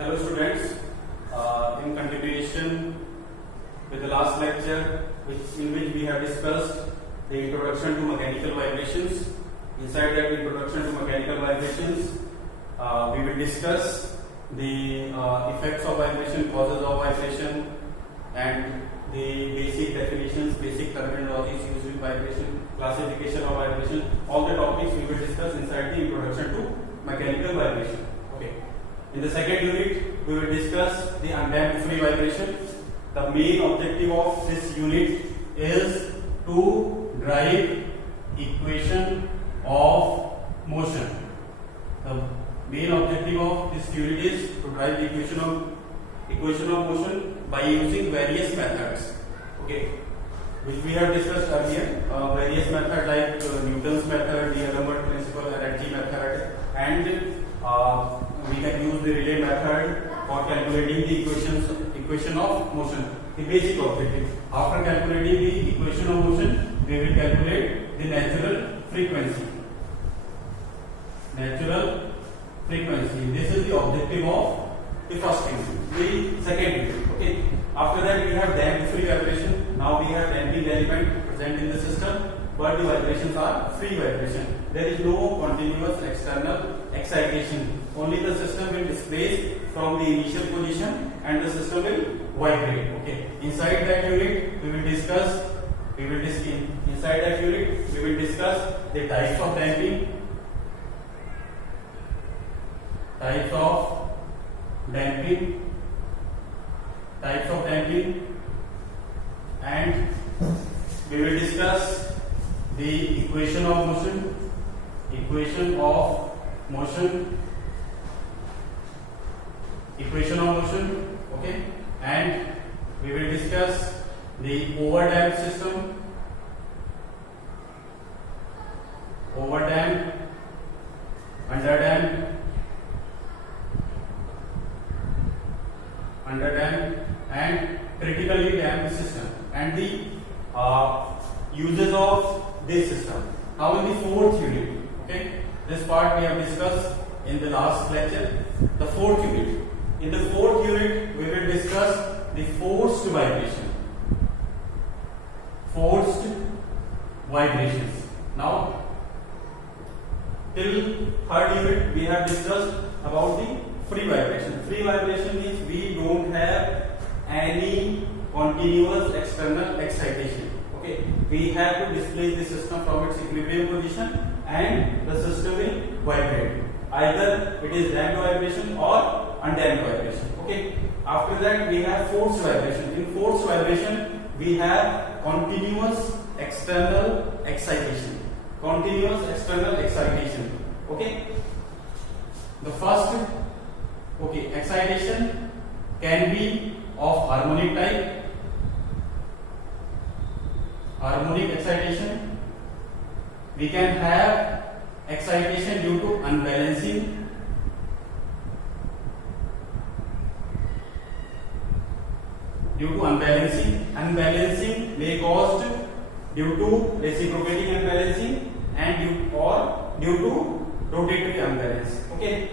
Hello students, in continuation with the last lecture in which we have discussed the introduction to mechanical vibrations. Inside that introduction to mechanical vibrations, we will discuss the effects of vibration, causes of vibration, and the basic definitions, basic terminologies used in vibration, classification of vibration. All the topics we will discuss inside the introduction to mechanical vibration. Okay. In the second unit, we will discuss the undamped free vibration. The main objective of this unit is to drive equation of motion. The main objective of this unit is to drive the equation of motion by using various methods. Okay, which we have discussed earlier. Various methods like Newton's method, the D'Alembert principle, energy method, and we can use the Rayleigh method for calculating the equation of motion. The basic objective. After calculating the equation of motion, we will calculate the natural frequency. Natural frequency. This is the objective of the first unit. The second unit. Okay. After that, we have damped free vibration. Now we have damping element present in the system, but the vibrations are free vibration. There is no continuous external excitation. Only the system will displace from the initial position and the system will vibrate. Okay. Inside that unit, we will discuss the types of damping, and we will discuss the equation of motion, okay, and we will discuss the overdamped system, overdamped, underdamped, and critically damped system, and the uses of this system. Now in the fourth unit, okay, this part we have discussed in the last lecture. The fourth unit. In the fourth unit, we will discuss the forced vibration. Forced vibrations. Now, till third unit, we have discussed about the free vibration. Free vibration means we don't have any continuous external excitation. Okay, we have to displace the system from its equilibrium position, and the system will vibrate. Either it is damped vibration or undamped vibration. Okay. After that, we have forced vibration. In forced vibration, we have continuous external excitation. Okay. The first, excitation can be of harmonic type. Harmonic excitation. We can have excitation due to unbalancing. Unbalancing may caused due to reciprocating unbalancing and due to rotatory unbalance. Okay.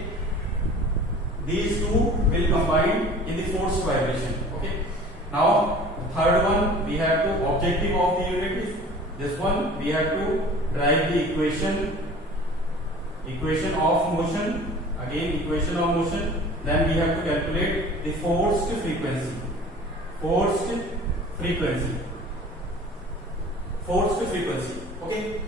These two will combine in the forced vibration. Okay. Now third one, we have to objective of the unit is this one. We have to drive the equation of motion. Again, equation of motion. Then we have to calculate the forced frequency. Okay.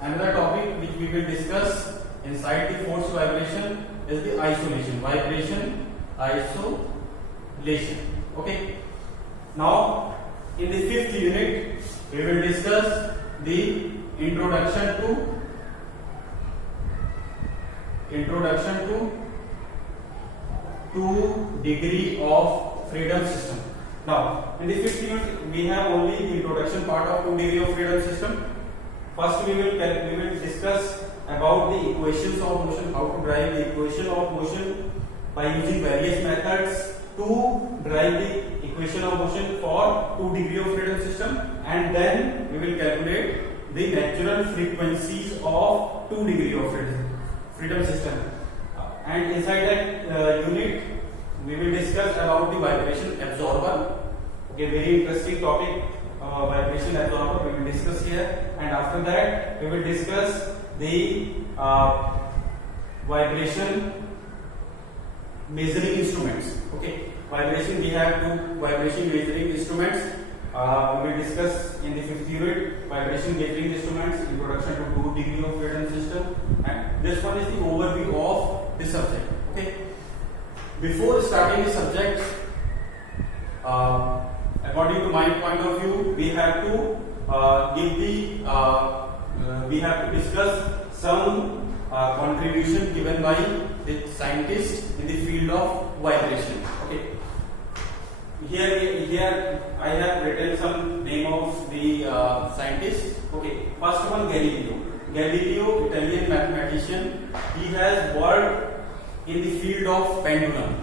Another topic which we will discuss inside the forced vibration is the isolation. Vibration isolation. Okay. Now, in the fifth unit, we will discuss the introduction to 2 degree of freedom system. Now, in the fifth unit, we have only the introduction part of 2 degree of freedom system. First, we will discuss about the equations of motion, how to drive the equation of motion by using various methods to drive the equation of motion for 2 degree of freedom system, and then we will calculate the natural frequencies of 2 degree of freedom system. and inside that unit we will discuss about the vibration absorber. Okay, very interesting topic, vibration absorber we will discuss here, and after that we will discuss the vibration measuring instruments. Okay, vibration, we have two vibration measuring instruments. We will discuss in the 5th unit vibration measuring instruments, introduction to 2 degree of freedom system, and this one is the overview of the subject. Okay, before starting the subject, according to my point of view, we have to we have to discuss some contribution given by the scientist in the field of vibration. Okay, here I have written some name of the scientist. Okay, first one, Galileo, Italian mathematician. He has worked in the field of pendulum.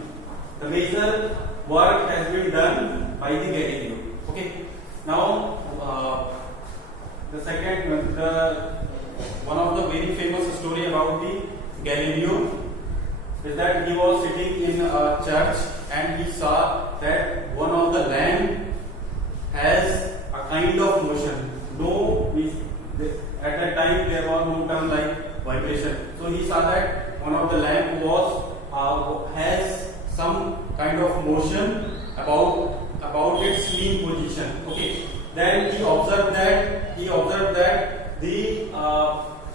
The major work has been done by the Galileo. Okay, now one of the very famous story about the Galileo is that he was sitting in a church and he saw that one of the lamp has a kind of motion. At that time there was no term like vibration. So he saw that one of the lamp has some kind of motion about its mean position. Okay. Then he observed that the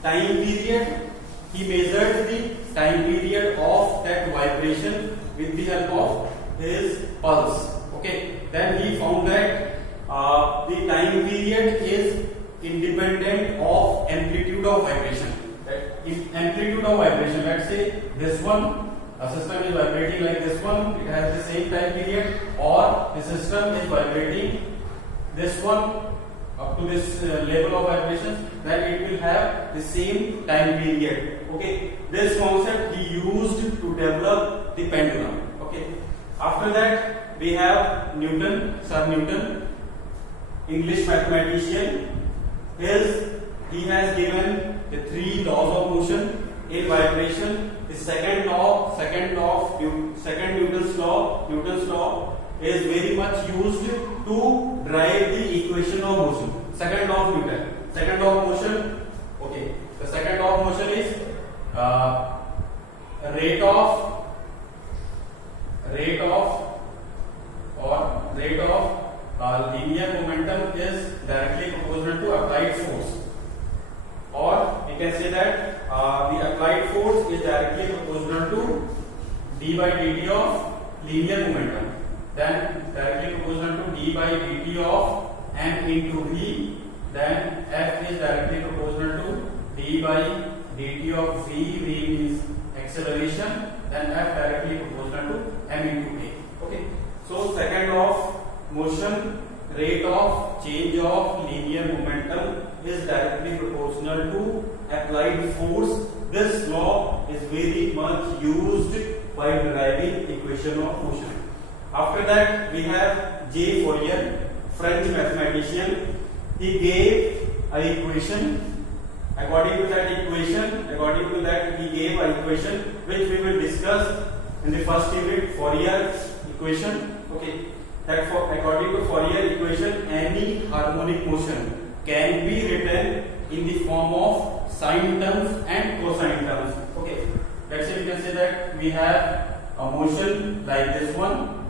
time period. He measured the time period of that vibration with the help of his pulse. Okay. Then he found that the time period is independent of amplitude of vibration. Amplitude of vibration. Let's say this one, a system is vibrating like this one. It has the same time period, or the system is vibrating this one up to this level of vibration, then it will have the same time period. Okay, this concept he used to develop the pendulum. Okay, after that we have Newton, Sir Newton, English mathematician. He has given the 3 laws of motion in vibration. The second Newton's law is very much used to drive the equation of motion. Second law of Newton. Second law of motion. Okay. The second law of motion is rate of linear momentum is directly proportional to applied force. Or we can say that the applied force is directly proportional to d by dt of linear momentum. Then directly proportional to d by dt of m into v. Then F is directly proportional to d by dt of v. V means acceleration. Then F directly proportional to m into a. Okay. So second law of motion, rate of change of linear momentum is directly proportional to applied force. This law is very much used by deriving equation of motion. After that we have J. Fourier, French mathematician. He gave an equation. According to that he gave an equation which we will discuss in the first unit, Fourier equation. Okay. That according to Fourier equation, any harmonic motion can be written in the form of sine terms and cosine terms. Okay. Let's say we can say that we have a motion like this one,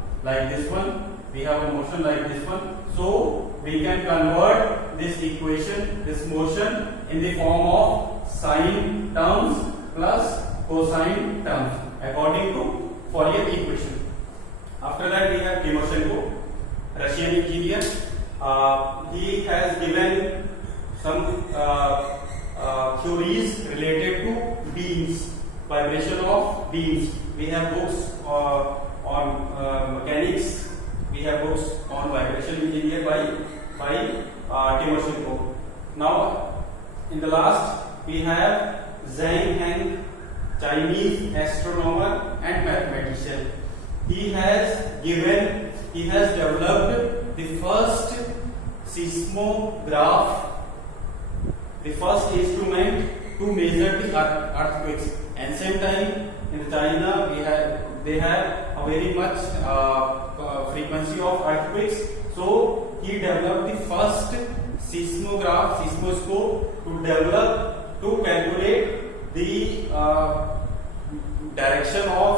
we have a motion like this one. So we can convert this equation, this motion, in the form of sine terms plus cosine terms according to Fourier equation. After that we have Timoshenko, Russian engineer. He has given some theories related to beams, vibration of beams. We have books on mechanics. We have books on vibration engineer by Timoshenko. Now, in the last we have Zhang Heng, Chinese astronomer and mathematician. He has developed the first seismograph, the first instrument to measure the earthquakes. Ancient time in China, they have a very much frequency of earthquakes. So he developed the first seismoscope to calculate the direction of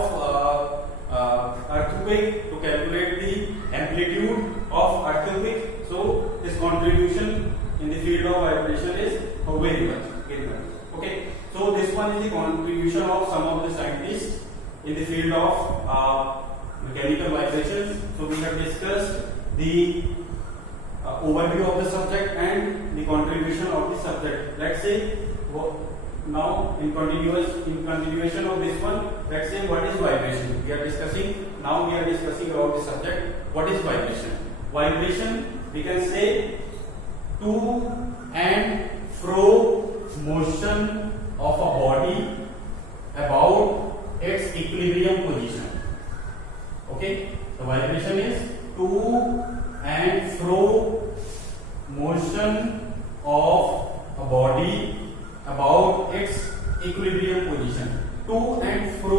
earthquake, to calculate the amplitude of earthquake. So his contribution in the field of vibration is very much. Okay, so this one is the contribution of some of the scientists in the field of mechanical vibrations. So we have discussed the overview of the subject and the contribution of the subject. Let's say now in continuation of this one, let's say what is vibration. We are discussing about the subject. What is vibration? Vibration, we can say, to and fro motion of a body about its equilibrium position. Okay, the vibration is to and fro motion of a body about its equilibrium position. To and fro